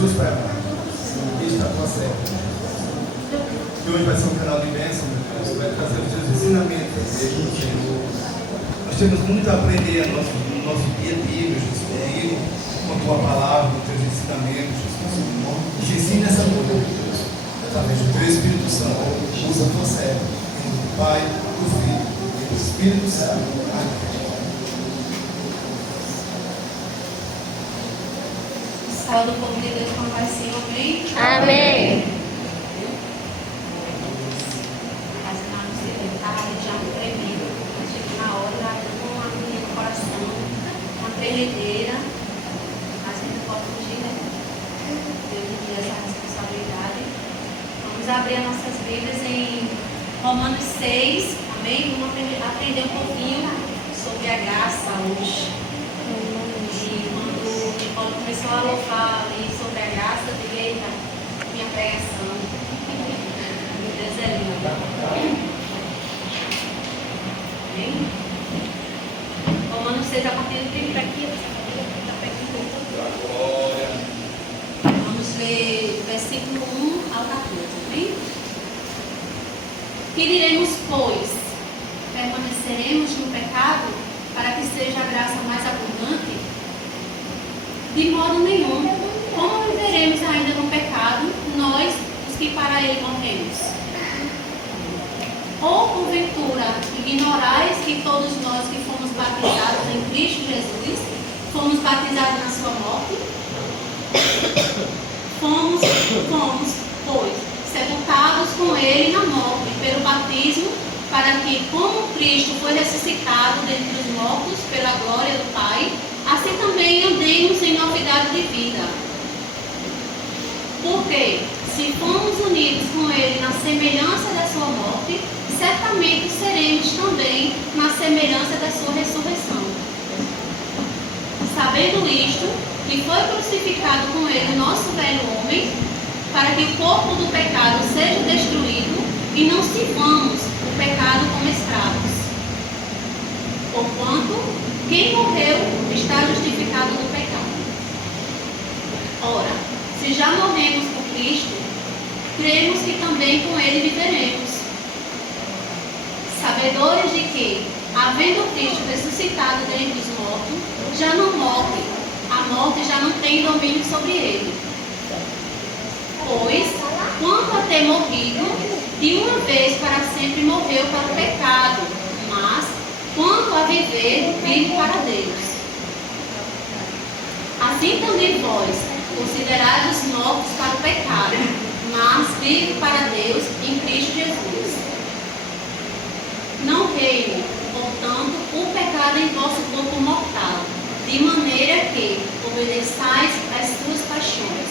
Jesus para Cristo a tua serva. Que hoje vai ser um canal de bênção, meu Deus. Vai trazer os teus ensinamentos à igreja do Senhor. Nós temos muito a aprender no nosso dia a dia, meu Jesus, contigo, com a tua palavra, com os teus ensinamentos, Jesus. Nos ensina essa luta, meu Deus, através do teu Espírito Santo. Usa a tua serva, em nome do Pai, do Filho e do Espírito Santo. Amém. Saúde o povo de Deus como vai ser, amém? Amém. Mas não se estava já tremendo. Chegou na hora, com uma agonia no coração, uma tremedeira. Mas ainda pode fugir, né? Deus nos deu essa responsabilidade. Vamos abrir as nossas Bíblias em Romanos 6, amém? Vamos aprender um pouquinho sobre a graça hoje. Quando começou a louvar ali sobre a graça, eu digo, eita, minha pregação. Meu Deus é lindo. Amém? Romanos 6, a partir do 30 aqui, vamos ler versículo 1 ao 14, amém? Que diremos, pois? Permaneceremos no pecado para que seja a graça mais abundante? De modo nenhum. Como viveremos ainda no pecado, nós, os que para ele morremos? Ou, porventura, ignorais que todos nós que fomos batizados em Cristo Jesus, fomos batizados na sua morte? Fomos, pois, sepultados com ele na morte, pelo batismo, para que, como Cristo foi ressuscitado dentre os mortos pela glória do Pai, assim também andemos em novidade de vida. Porque, se fomos unidos com ele na semelhança da sua morte, certamente seremos também na semelhança da sua ressurreição. Sabendo isto, que foi crucificado com ele o nosso velho homem, para que o corpo do pecado seja destruído e não sirvamos o pecado como escravos. Porquanto, quem morreu está justificado do pecado. Ora, se já morremos por Cristo, cremos que também com ele viveremos. Sabedores de que, havendo Cristo ressuscitado dentre os mortos, já não morre, a morte já não tem domínio sobre ele. Pois, quanto a ter morrido, de uma vez para sempre morreu para o pecado, mas, quanto a viver, vive para Deus. Assim também vós, considerados mortos para o pecado, mas vive para Deus em Cristo Jesus. Não reine, portanto, o pecado em vosso corpo mortal, de maneira que obedeçais às suas paixões.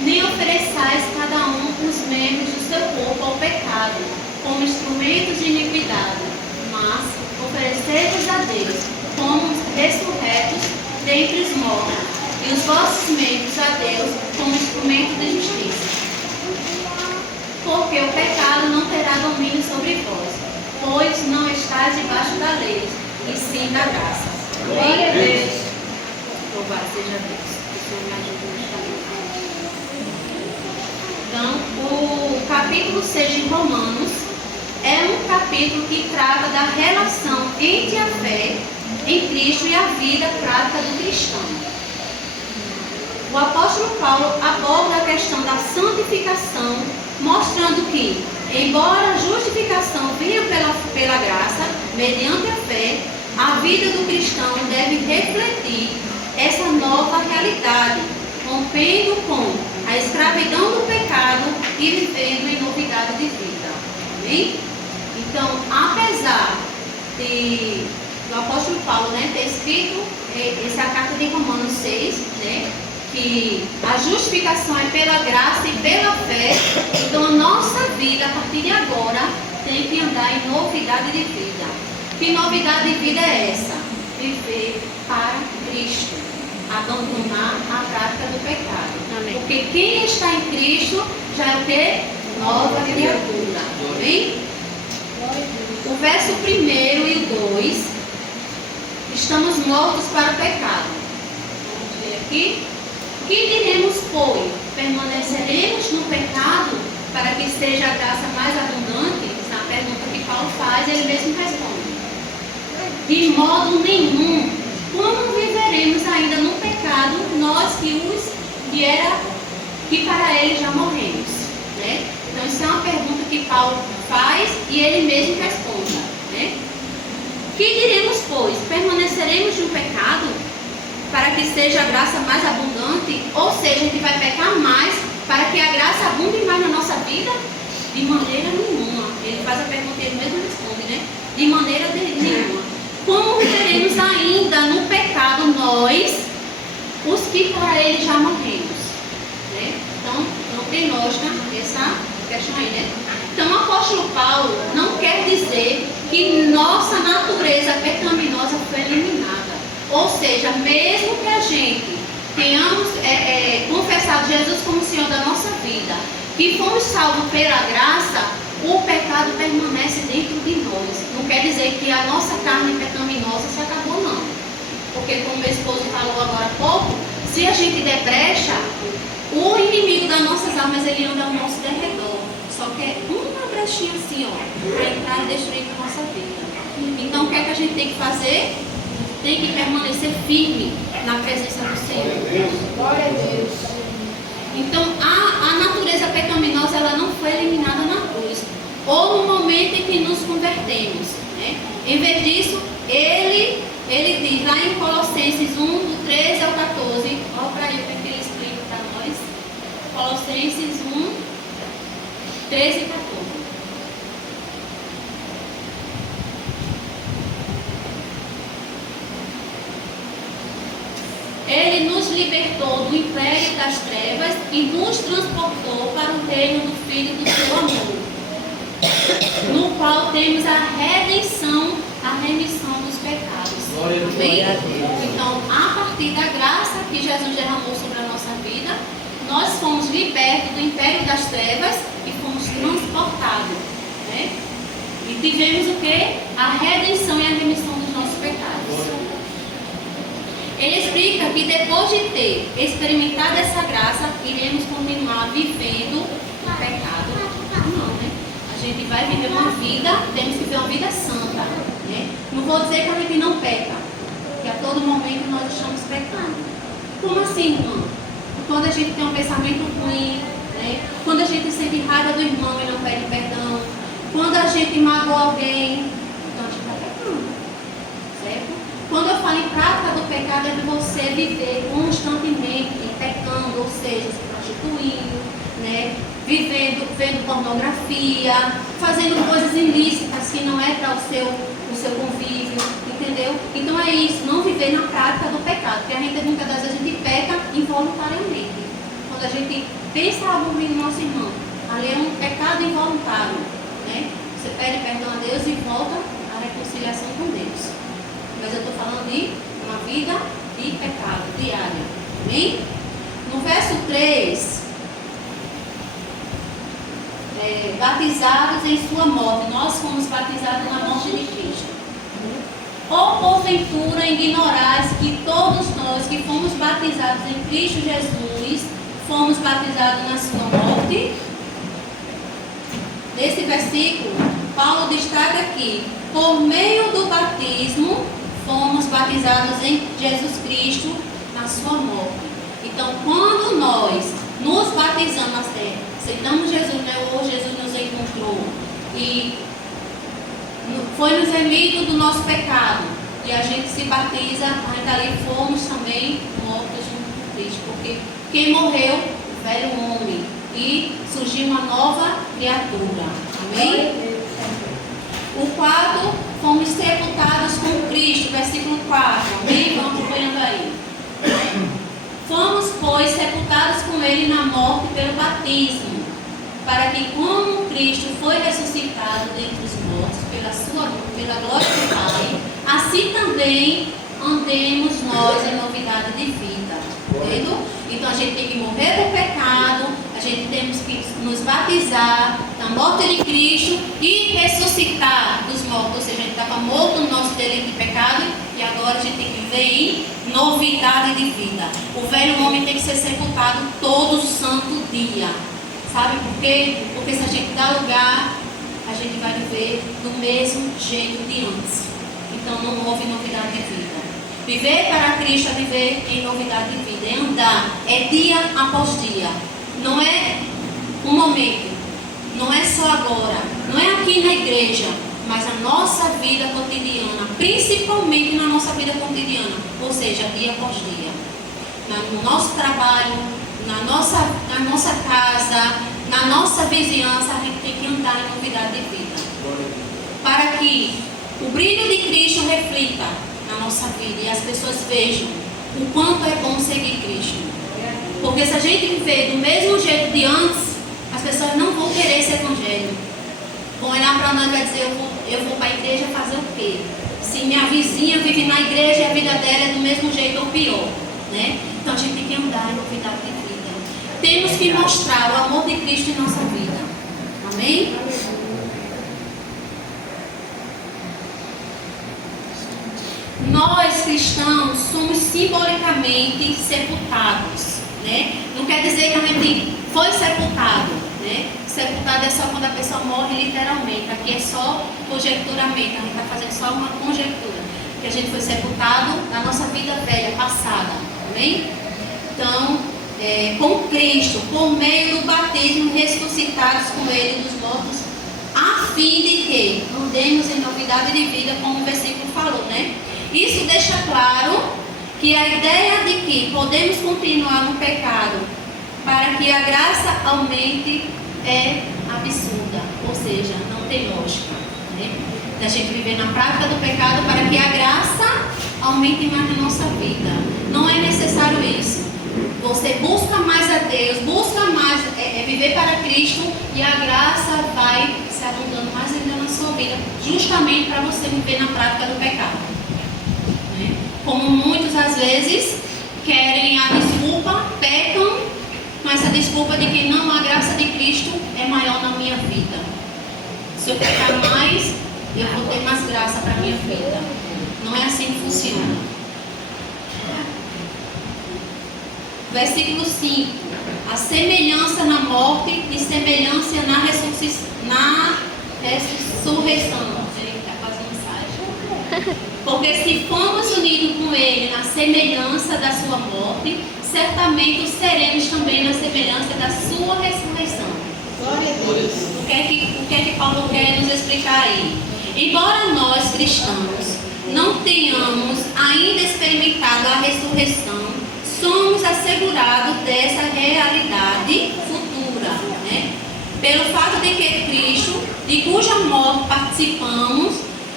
Nem ofereçais cada um os membros do seu corpo ao pecado, como instrumentos de iniquidade, mas oferecei-vos a Deus como ressurretos dentre os mortos, e os vossos membros a Deus como instrumento de justiça. Porque o pecado não terá domínio sobre vós, pois não estáis debaixo da lei, e sim da graça. Glória a Deus. Louvado seja Deus. Que o Senhor me ajude nesta luta. Então, o capítulo 6 de Romanos é um capítulo que trata da relação entre a fé em Cristo e a vida prática do cristão. O apóstolo Paulo aborda a questão da santificação, mostrando que, embora a justificação venha pela graça, mediante a fé, a vida do cristão deve refletir essa nova realidade, rompendo com a escravidão do pecado e vivendo em novidade de vida. Amém? Então, apesar do apóstolo Paulo, ter escrito essa carta de Romanos 6, que a justificação é pela graça e pela fé, então a nossa vida, a partir de agora, tem que andar em novidade de vida. Que novidade de vida é essa? Viver para Cristo, abandonar a prática do pecado. Amém. Porque quem está em Cristo já é o quê? Nova criatura. Amém? O verso 1 e o 2, estamos mortos para o pecado. Vamos ver aqui. O seja a graça mais abundante, essa é a pergunta que Paulo faz, ele mesmo responde. De modo nenhum. Como viveremos ainda no pecado, nós que para ele já morremos? Né? Então, isso é uma pergunta que Paulo faz e ele mesmo responde. Né? Que diremos, pois? Permaneceremos no pecado para que seja a graça mais abundante? Ou seja, a gente vai pecar mais para que a graça abunde mais na nossa vida? De maneira nenhuma. Ele faz a pergunta e ele mesmo responde, né? De maneira nenhuma. Como viveremos ainda no pecado nós, os que para ele já morremos? Né? Então, não tem lógica essa questão aí, né? Então, o apóstolo Paulo não quer dizer que nossa natureza pecaminosa foi eliminada. Ou seja, mesmo que a gente tenhamos confessado Jesus como Senhor da nossa vida, que fomos salvos pela graça, o pecado permanece dentro de nós. Não quer dizer que a nossa carne pecaminosa se acabou, não. Porque, como meu esposo falou agora há pouco, se a gente der brecha, o inimigo das nossas almas, ele anda ao nosso derredor. Só que é uma brechinha assim, ó, para entrar e destruir a nossa vida. Então, o que é que a gente tem que fazer? Tem que permanecer firme na presença do Senhor. Glória a Deus. Então, a natureza pecaminosa, ela não foi eliminada na cruz, ou no momento em que nos convertemos. Né? Em vez disso, ele diz lá em Colossenses 1, do 13 ao 14, olha para ele o que ele explica para nós. Colossenses 1, 13 e 14. Ele nos libertou do império das trevas e nos transportou para o reino do Filho do seu amor, no qual temos a redenção, a remissão dos pecados. Amém? Então, a partir da graça que Jesus derramou sobre a nossa vida, nós fomos libertos do império das trevas e fomos transportados. Né? E tivemos o quê? A redenção e a remissão dos nossos pecados. Ele explica que depois de ter experimentado essa graça, iremos continuar vivendo o pecado. Não, né? A gente vai viver uma vida, temos que viver uma vida santa. Né? Não vou dizer que a gente não peca, que a todo momento nós estamos pecando. Como assim, irmão? Quando a gente tem um pensamento ruim, né? Quando a gente sente raiva do irmão e não pede perdão, quando a gente magoa alguém, então a gente está pecando. Certo? Quando eu falo em prática do pecado, é de você viver constantemente pecando, ou seja, se prostituindo, né? Vendo pornografia, fazendo coisas ilícitas que não é para o seu convívio, entendeu? Então é isso, não viver na prática do pecado, porque a gente muitas das vezes a gente peca involuntariamente. Quando a gente pensa algo ruim no nosso irmão, ali é um pecado involuntário, né? Você pede perdão a Deus e volta à reconciliação com Deus. Mas eu estou falando de uma vida de pecado diária. Amém? No verso 3, batizados em sua morte. Nós fomos batizados na morte de Cristo. Ou porventura ignorais que todos nós que fomos batizados em Cristo Jesus, fomos batizados na sua morte? Nesse versículo, Paulo destaca aqui, por meio do batismo, fomos batizados em Jesus Cristo na sua morte. Então, quando nós nos batizamos, aceitamos Jesus, né? Ou Jesus nos encontrou e foi nos remido do nosso pecado, e a gente se batiza, ainda ali fomos também mortos junto com Cristo, porque quem morreu, o velho homem, e surgiu uma nova criatura. Amém? O 4, fomos sepultados com Cristo, versículo 4, amém? Vamos acompanhando aí. Fomos, pois, sepultados com Ele na morte pelo batismo, para que, como Cristo foi ressuscitado dentre os mortos pela glória do Pai, assim também andemos nós em novidade de vida. Entendeu? Então a gente tem que morrer do pecado, a gente temos que nos batizar na morte de Cristo e ressuscitar dos mortos. Ou seja, a gente estava morto no nosso delito de pecado e agora a gente tem que viver em novidade de vida. O velho homem tem que ser sepultado todo santo dia. Sabe por quê? Porque se a gente dá lugar, a gente vai viver do mesmo jeito de antes. Então não houve novidade de vida. Viver para Cristo é viver em novidade de vida, é andar, é dia após dia. Não é um momento, não é só agora, não é aqui na igreja, mas a nossa vida cotidiana, principalmente na nossa vida cotidiana, ou seja, dia após dia. No nosso trabalho, na nossa casa, na nossa vizinhança, a gente tem que andar em novidade de vida. Para que o brilho de Cristo reflita na nossa vida e as pessoas vejam o quanto é bom seguir Cristo. Porque se a gente viver do mesmo jeito de antes, as pessoas não vão querer esse evangelho. Vão olhar para nós e vai dizer, eu vou para a igreja fazer o quê? Se minha vizinha vive na igreja e a vida dela é do mesmo jeito ou pior, né? Então a gente tem que andar em novidade de vida. Temos que mostrar o amor de Cristo em nossa vida. Amém? Nós cristãos somos simbolicamente sepultados, né? Não quer dizer que a gente foi sepultado, né? Sepultado é só quando a pessoa morre literalmente. Aqui é só conjecturamente, a gente está fazendo só uma conjectura. Que a gente foi sepultado na nossa vida velha, passada, amém? Então, com Cristo, por meio do batismo, ressuscitados com Ele dos mortos, a fim de que andemos em novidade de vida, como o versículo falou, né? Isso deixa claro que a ideia de que podemos continuar no pecado para que a graça aumente é absurda, ou seja, não tem lógica, né? Da gente viver na prática do pecado para que a graça aumente mais na nossa vida. Não é necessário isso. Você busca mais a Deus, busca mais viver para Cristo e a graça vai se abundando mais ainda na sua vida, justamente para você viver na prática do pecado. Né? Como muitos às vezes querem a desculpa, pecam com essa desculpa de que não, a graça de Cristo é maior na minha vida. Se eu pecar mais, eu vou ter mais graça para a minha vida. Não é assim que funciona. Versículo 5. A semelhança na morte e semelhança na ressurreição. Eita, quase mensagem. Porque se fomos unidos com Ele na semelhança da sua morte, certamente seremos também na semelhança da sua ressurreição. Glória a Deus. O que é que Paulo quer nos explicar aí? Embora nós, cristãos, não tenhamos ainda experimentado a ressurreição, somos assegurados dessa realidade futura, né? Pelo fato de que Cristo, de cuja morte participamos,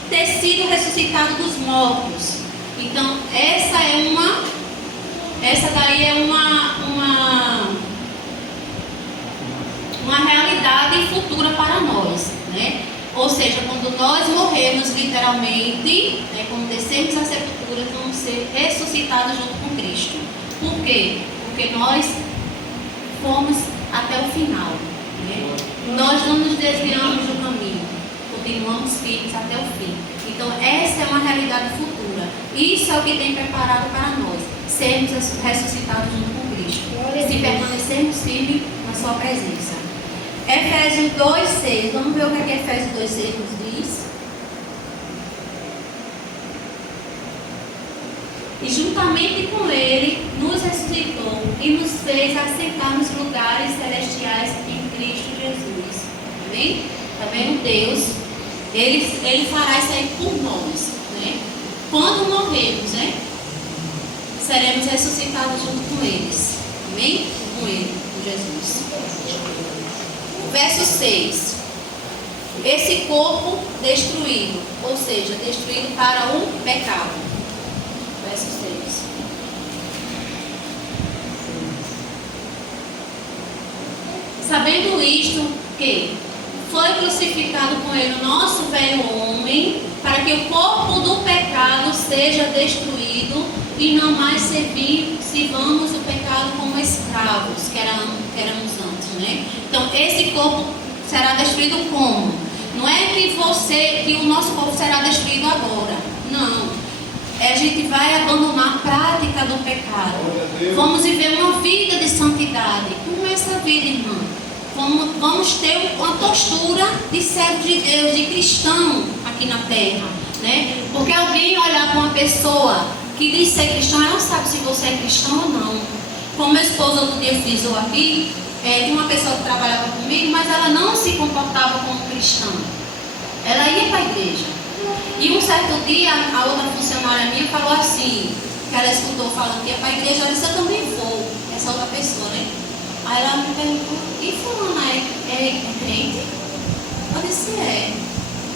ter sido ressuscitado dos mortos. Então, essa daí é uma realidade futura para nós, né? Ou seja, quando nós morremos literalmente, né, quando descemos à sepultura, vamos ser ressuscitados junto com Cristo. Por quê? Porque nós fomos até o final, né? Nós não nos desviamos do caminho, continuamos firmes até o fim. Então essa é uma realidade futura. Isso é o que tem preparado para nós, sermos ressuscitados junto com Cristo, se permanecermos firmes na sua presença. Efésios 2,6. Vamos ver o que Efésios 2,6 nos diz. E juntamente com Ele nos ressuscitou e nos fez assentar nos lugares celestiais em Cristo Jesus. Amém? Está vendo? Deus, Ele fará isso aí por nós, né? Quando morrermos, né? Seremos ressuscitados junto com eles. Amém? Com Ele, com Jesus. Verso 6. Esse corpo destruído, ou seja, destruído para o pecado. Verso 6. Sabendo isto, que foi crucificado com ele o nosso velho homem, para que o corpo do pecado seja destruído e não mais sirvamos o pecado como escravos, que éramos antes, né? Então, esse corpo será destruído como? Não é que o nosso corpo será destruído agora. Não. A gente vai abandonar a prática do pecado. Vamos viver uma vida de santidade. Como é essa vida, irmã? vamos ter uma postura de servo de Deus, de cristão aqui na terra, né? Porque alguém olhar para uma pessoa que diz ser cristão, ela não sabe se você é cristão ou não. Como meu esposo outro dia frisou aqui, de uma pessoa que trabalhava comigo, mas ela não se comportava como cristã. Ela ia para a igreja. E um certo dia, a outra funcionária minha falou assim, que ela escutou falando que ia para a igreja, ela disse, eu também vou, essa outra pessoa, né? Aí ela me perguntou, e fulana é crente? Eu disse, é.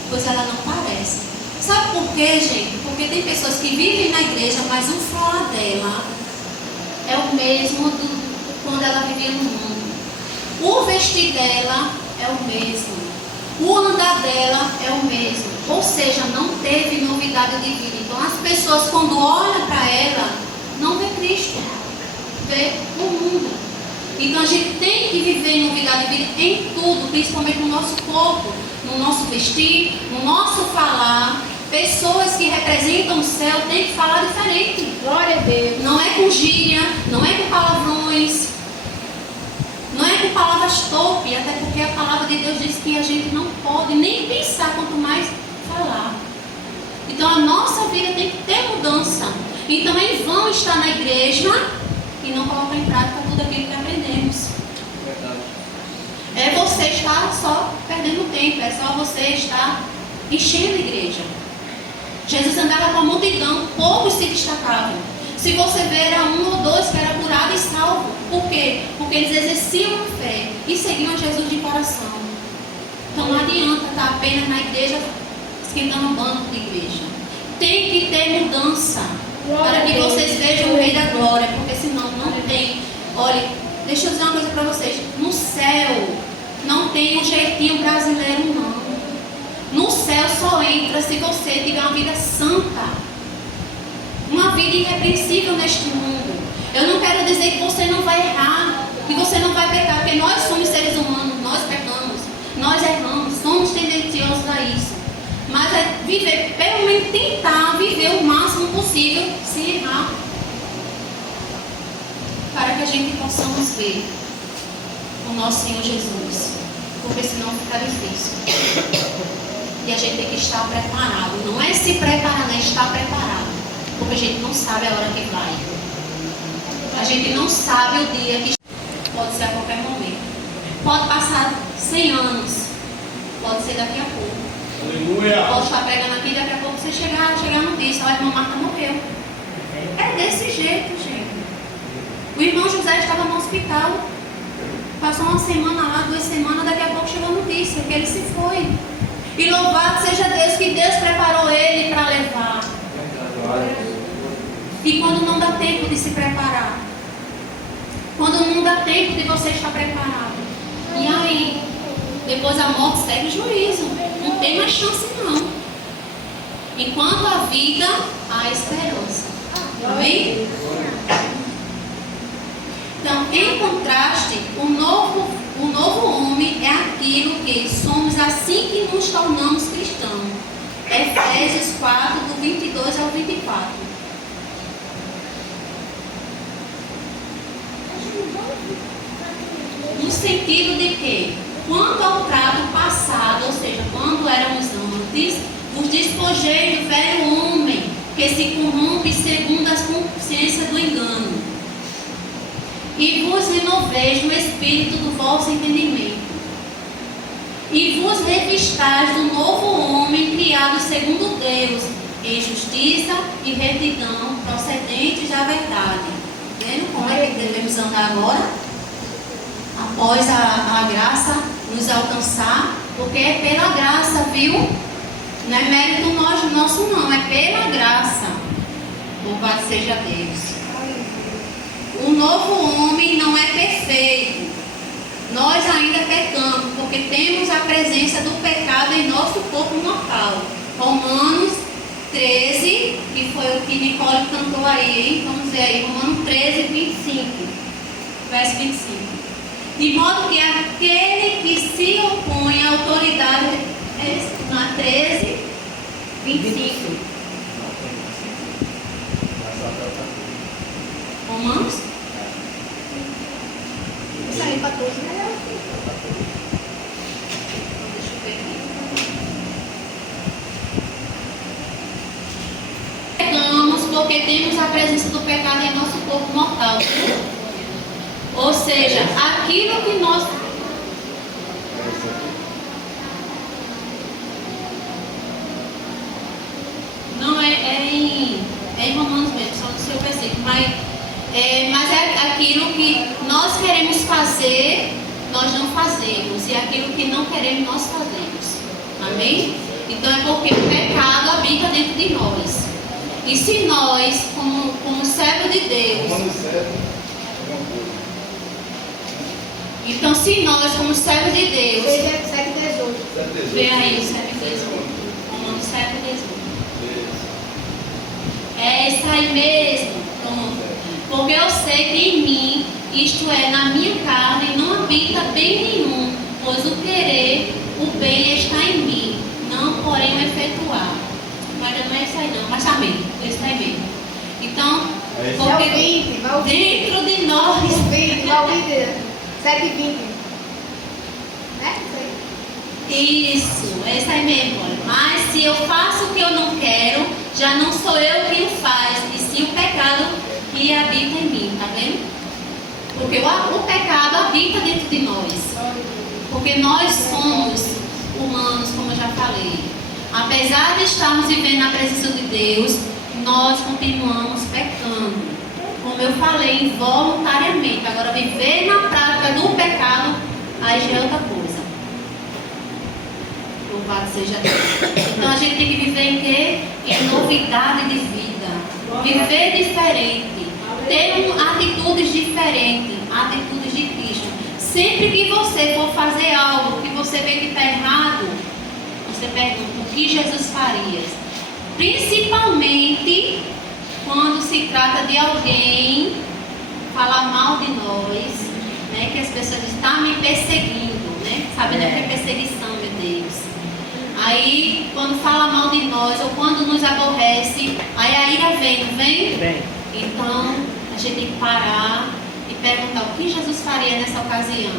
Pois ela não parece. Sabe por quê, gente? Porque tem pessoas que vivem na igreja, mas o falar dela é o mesmo do quando ela vivia no mundo. O vestir dela é o mesmo. O andar dela é o mesmo. Ou seja, não teve novidade de vida. Então as pessoas quando olham para ela, não vê Cristo, vê o mundo. Então a gente tem que viver em novidade de vida em tudo, principalmente no nosso corpo, no nosso vestir, no nosso falar. Pessoas que representam o céu têm que falar diferente. Glória a Deus. Não é com gíria, não é com palavrões, não é com palavras torpes, até porque a palavra de Deus diz que a gente não pode nem pensar, quanto mais falar. Então a nossa vida tem que ter mudança. Então é em vão estar na igreja e não colocar em prática tudo aquilo que aprendemos. É você estar só perdendo tempo, é só você estar enchendo a igreja. Jesus andava com a multidão, poucos se destacavam. Se você ver, era um ou dois que era curado e salvo. Por quê? Porque eles exerciam a fé e seguiam Jesus de coração. Então não adianta estar apenas na igreja, esquentando o banco de igreja. Tem que ter mudança para que vocês vejam o Rei da Glória, porque senão não tem. Olha, deixa eu dizer uma coisa para vocês. No céu não tem um jeitinho brasileiro, não. No céu só entra se você tiver uma vida santa, uma vida irrepreensível neste mundo. Eu não quero dizer que você não vai errar, que você não vai pecar, porque nós somos seres humanos, nós pecamos, nós erramos, somos tendenciosos a isso. Mas é viver, pelo menos tentar viver o máximo possível sem errar, para que a gente possamos ver o nosso Senhor Jesus, porque senão fica difícil. E a gente tem que estar preparado. Não é se preparar, não é estar preparado. Porque a gente não sabe a hora que vai. A gente não sabe o dia que pode ser a qualquer momento. Pode passar 100 anos. Pode ser daqui a pouco. Aleluia. Pode estar pregando aqui, daqui a pouco você chegar a notícia. A irmã Marta morreu. É desse jeito, gente. O irmão José estava no hospital. Passou uma semana lá, 2 semanas, daqui a pouco chegou a notícia que ele se foi. E louvado seja Deus, que Deus preparou ele para levar. E quando não dá tempo de se preparar, quando não dá tempo de você estar preparado, e aí, depois a morte segue o juízo. Não tem mais chance não. Enquanto a vida, há esperança. Amém? Então, em contraste, o novo homem é aquilo que somos assim que nos tornamos cristãos. Efésios 4, do 22 ao 24. No sentido de que, quanto ao trato passado, ou seja, quando éramos antes, vos despojei do velho homem, que se corrompe segundo a consciência do engano, e vos renoveis no espírito do vosso entendimento, e vos revistais do novo homem criado segundo Deus, em justiça e retidão procedentes da verdade. Vendo como é que devemos andar agora? Após a graça nos alcançar, porque é pela graça, viu? Não é mérito nosso não, é pela graça. Louvado seja Deus. O novo homem não é perfeito. Nós ainda pecamos, porque temos a presença do pecado em nosso corpo mortal. Romanos 13, que foi o que Nicole cantou aí, hein? Vamos ver aí, Romanos 13, 25. Verso 25. De modo que aquele que se opõe à autoridade, na 13, 25. Romanos? Isso aí, 14, né? Deixa eu ver aqui. Pecamos porque temos a presença do pecado em nosso corpo mortal. Ou seja, aquilo que nós... Não é em Romanos mesmo, só no seu versículo, mas é aquilo que nós queremos fazer, nós não fazemos, e aquilo que não queremos, nós fazemos. Amém? Então é porque o pecado habita dentro de nós. E se nós, como servo de Deus, então se nós, como servo de Deus, 7:18. vê aí o 7:18. Romanos 7:18. É isso aí mesmo. Pronto. Porque eu sei que em mim, isto é, na minha carne, não habita bem nenhum, pois o querer, o bem está em mim, não porém o efetuar. Mas não é isso aí não, mas também, isso aí mesmo. Então, porque dentro de nós... 20, vai ouvir 7:20. Né? Isso, é isso aí mesmo. Olha. Mas se eu faço o que eu não quero, já não sou eu quem o faz, e sim o pecado que habita em mim, tá vendo? Porque o pecado habita dentro de nós. Porque nós somos humanos, como eu já falei. Apesar de estarmos vivendo na presença de Deus, nós continuamos pecando. Como eu falei, involuntariamente. Agora, viver na prática do pecado, aí já é outra coisa. Louvado seja Deus. Então a gente tem que viver em quê? Em novidade de vida. Viver diferente. Ter atitudes diferentes. Atitudes de Cristo. Sempre que você for fazer algo que você vê que está errado, você pergunta o que Jesus faria. Principalmente quando se trata de alguém falar mal de nós, né? Que as pessoas estão me perseguindo, né? Sabe, né? Que é perseguição, meu Deus. Aí, quando fala mal de nós ou quando nos aborrece, aí a ira vem, não vem? Vem. Então, a gente tem que parar e perguntar o que Jesus faria nessa ocasião.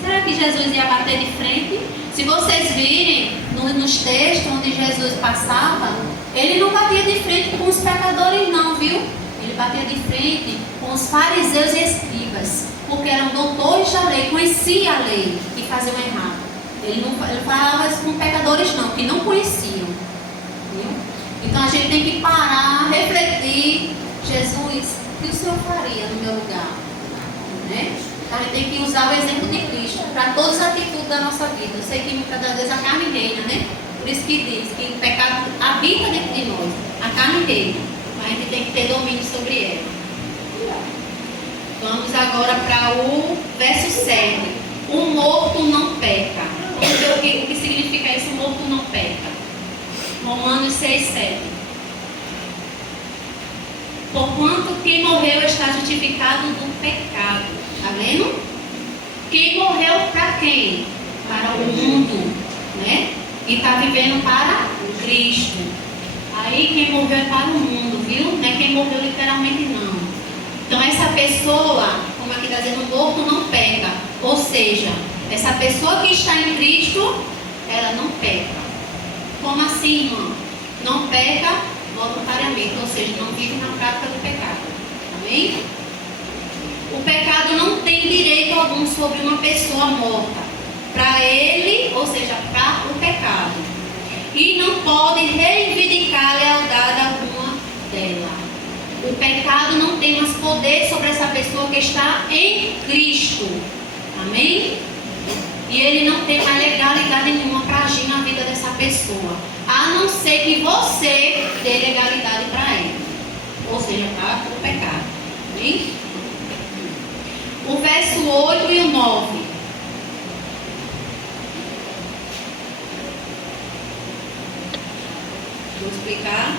Será que Jesus ia bater de frente? Se vocês virem nos textos onde Jesus passava, ele não batia de frente com os pecadores não, viu? Ele batia de frente com os fariseus e escribas, porque eram doutores da lei, conheciam a lei e faziam errado. Ele não falava isso com pecadores não, que não conheciam. Viu? Então a gente tem que parar, refletir. Jesus, o que o Senhor faria no meu lugar? Né? A gente tem que usar o exemplo de Cristo para todas as atitudes da nossa vida. Eu sei que muitas das vezes a carne reina, né? Por isso que diz que o pecado habita dentro de nós. A carne reina. Mas a gente tem que ter domínio sobre ela. Vamos agora para o verso 7. O morto não peca. Vamos ver o que significa isso, o morto não peca. Romanos 6:7. Porquanto quem morreu está justificado do pecado. Tá vendo? Quem morreu para quem? Para o mundo, né? E está vivendo para Cristo. Aí quem morreu é para o mundo, viu? Não é quem morreu literalmente não. Então essa pessoa, como aqui está dizendo, o morto não peca. Ou seja, essa pessoa que está em Cristo, ela não peca. Como assim, irmão? Não peca voluntariamente, ou seja, não vive na prática do pecado. Amém? O pecado não tem direito algum sobre uma pessoa morta. Para ele, ou seja, para o pecado. E não pode reivindicar lealdade alguma dela. O pecado não tem mais poder sobre essa pessoa que está em Cristo. Amém? E ele não tem mais legalidade nenhuma para agir na vida dessa pessoa. A não ser que você dê legalidade para ele. Ou seja, para o pecado. Amém? O verso 8 e o 9. Vou explicar.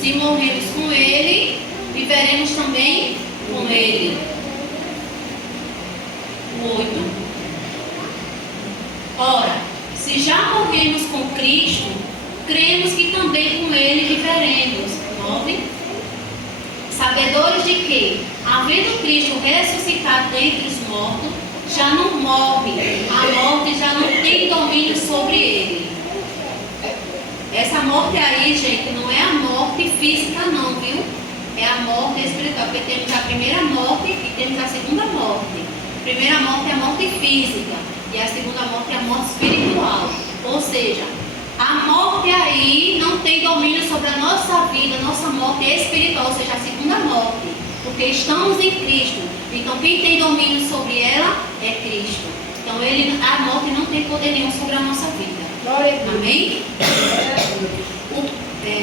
Se morremos com ele, viveremos também com ele. O 8. Ora, se já morremos com Cristo, cremos que também com ele viveremos. 9. Sabedores de que, Havendo Cristo ressuscitado dentre os mortos, já não morre. A morte já não tem domínio sobre ele. Essa morte aí, gente, não é a morte física não, viu? É a morte espiritual, porque temos a primeira morte e temos a segunda morte. A primeira morte é a morte física e a segunda morte é a morte espiritual. Ou seja, a morte aí não tem domínio sobre a nossa vida, a nossa morte é espiritual, ou seja, a segunda morte. Porque estamos em Cristo. Então quem tem domínio sobre ela é Cristo. Então a morte não tem poder nenhum sobre a nossa vida. Amém?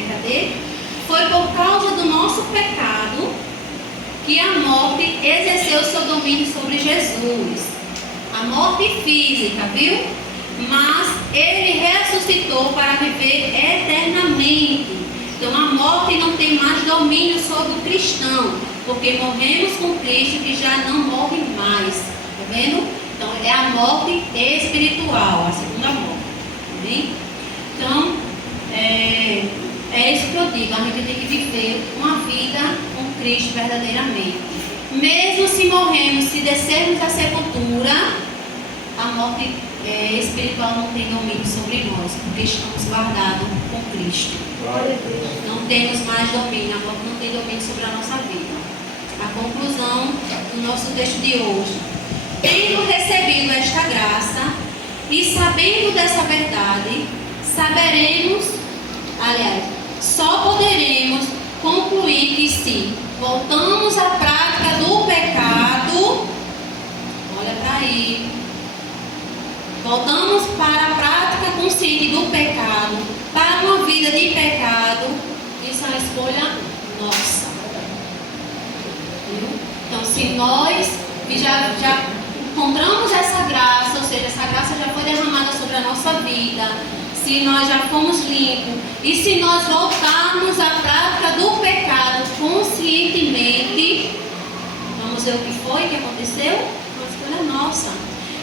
Cadê? Foi por causa do nosso pecado que a morte exerceu seu domínio sobre Jesus. A morte física, viu? Mas ele ressuscitou para viver eternamente. Então a morte não tem mais domínio sobre o cristão, porque morremos com Cristo que já não morre mais. Tá vendo? Então é a morte espiritual, a segunda morte. Amém? Então, é isso que eu digo, a gente tem que viver uma vida com Cristo verdadeiramente. Mesmo se morrermos, se descermos à sepultura, a morte espiritual não tem domínio sobre nós, porque estamos guardados com Cristo. Não temos mais domínio, a morte não tem domínio sobre a nossa vida. A conclusão do nosso texto de hoje. Tendo recebido esta graça e sabendo dessa verdade, saberemos, aliás, só poderemos concluir que se voltamos à prática do pecado, olha para aí, voltamos para a prática consciente do pecado, para uma vida de pecado, isso é uma escolha nossa. Viu? Então, se nós já encontramos essa graça, ou seja, essa graça já foi derramada sobre a nossa vida, se nós já fomos limpos, e se nós voltarmos à prática do pecado conscientemente, vamos ver o que foi que aconteceu? Uma escolha nossa.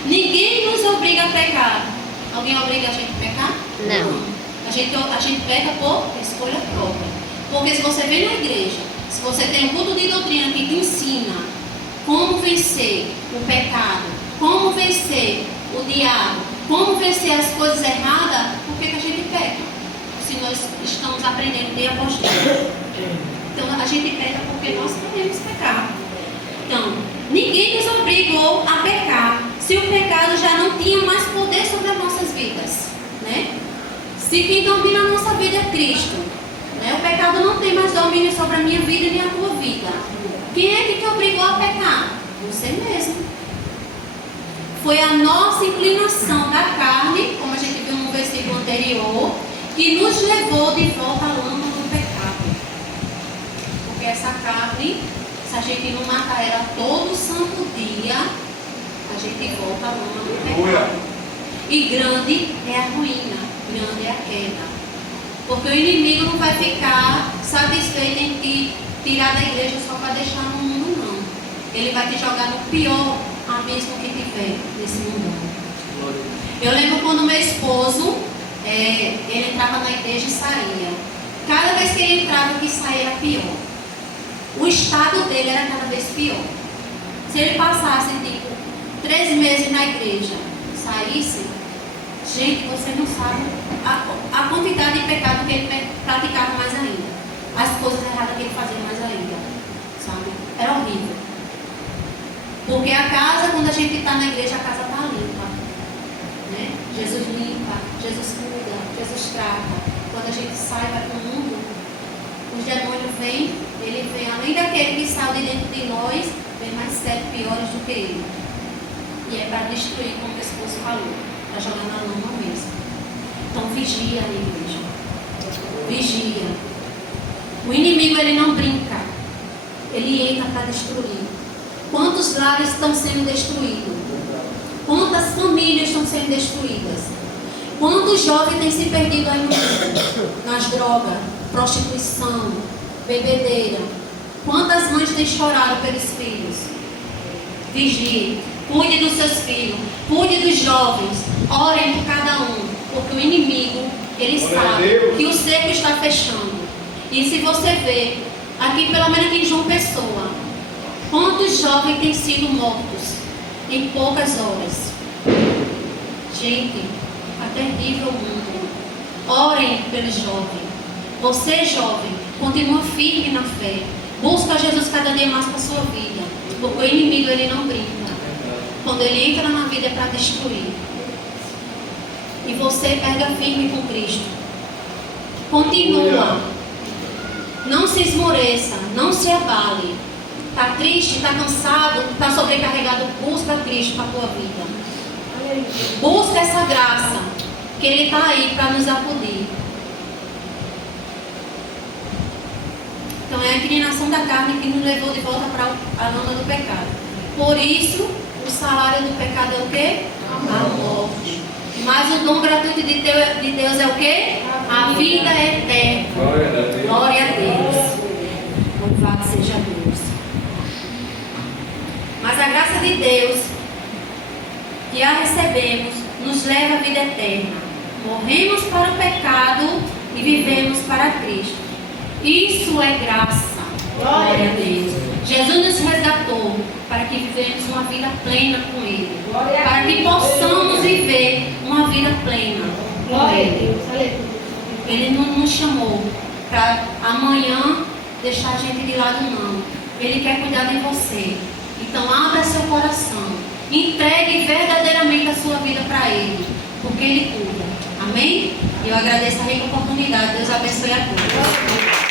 Ninguém nos obriga a pecar. Alguém obriga a gente a pecar? Não. A gente peca por escolha própria. Porque se você vem na igreja, se você tem um culto de doutrina que te ensina como vencer o pecado, como vencer o diabo, como vencer as coisas erradas, por que a gente peca? Se nós estamos aprendendo dia após dia. Então a gente peca porque nós queremos pecar. Então, ninguém nos obrigou a pecar, se o pecado já não tinha mais poder sobre as nossas vidas, né? Se quem domina a nossa vida é Cristo, né? O pecado não tem mais domínio sobre a minha vida e nem a tua vida. Quem é que te obrigou a pecar? Você mesmo. Foi a nossa inclinação da carne, como a gente viu no versículo anterior, que nos levou de volta à lama do pecado. Porque essa carne, se a gente não matar ela todo santo dia, a gente volta à lama do pecado. E grande é a ruína, grande é a queda. Porque o inimigo não vai ficar satisfeito em te tirar da igreja só para deixar no mundo, não. Ele vai te jogar no pior abismo que tiver nesse mundo. Eu lembro quando meu esposo, ele entrava na igreja e saía. Cada vez que ele entrava e saía era pior. O estado dele era cada vez pior. Se ele passasse, tipo, 3 meses na igreja, saísse, gente, você não sabe a quantidade de pecado que ele praticava mais ainda. As coisas erradas que ele fazia mais ainda. Sabe? Era horrível. Porque a casa, quando a gente está na igreja, a casa está limpa. Né? Jesus limpa, Jesus cuida, Jesus trata. Quando a gente sai para o mundo, os demônios vêm, ele vem, além daquele que saiu de dentro de nós, vem mais 7 piores do que ele. E é para destruir, como o esposo falou, para jogar na lama mesmo. Então vigia a igreja. Vigia. O inimigo, ele não brinca. Ele entra para destruir. Quantos lares estão sendo destruídos? Quantas famílias estão sendo destruídas? Quantos jovens têm se perdido aí no mundo? Nas drogas, prostituição, bebedeira. Quantas mães têm chorado pelos filhos? Vigie. Cuide dos seus filhos. Cuide dos jovens. Orem por cada um. Porque o inimigo, ele sabe que o cerco está fechando. E se você vê, aqui pelo menos aqui em João Pessoa, Quantos jovens têm sido mortos em poucas horas? Gente, está terrível o mundo. Orem pelo jovem. Você, jovem, continua firme na fé. Busca Jesus cada dia mais para a sua vida. Porque o inimigo, ele não brinca. Quando ele entra na vida é para destruir. E você pega firme com Cristo. Continua. Não se esmoreça. Não se abale. Está triste, está cansado, está sobrecarregado. Busca Cristo para a tua vida. Busca essa graça. Que Ele está aí para nos acudir. Então é a inclinação da carne que nos levou de volta para a lama do pecado. Por isso, o salário do pecado é o quê? A morte. Mas o dom gratuito de Deus é o quê? A vida eterna. Glória a Deus. Louvado seja Deus. Mas a graça de Deus, que a recebemos, nos leva à vida eterna. Morremos para o pecado e vivemos para Cristo. Isso é graça. Glória a Deus. Jesus nos resgatou para que vivemos uma vida plena com Ele. Para que possamos viver uma vida plena com Ele. Ele não nos chamou para amanhã deixar a gente de lado, não. Ele quer cuidar de você. Então abra seu coração. Entregue verdadeiramente a sua vida para Ele. Porque Ele cuida. Amém? Eu agradeço a rica oportunidade. Deus abençoe a todos.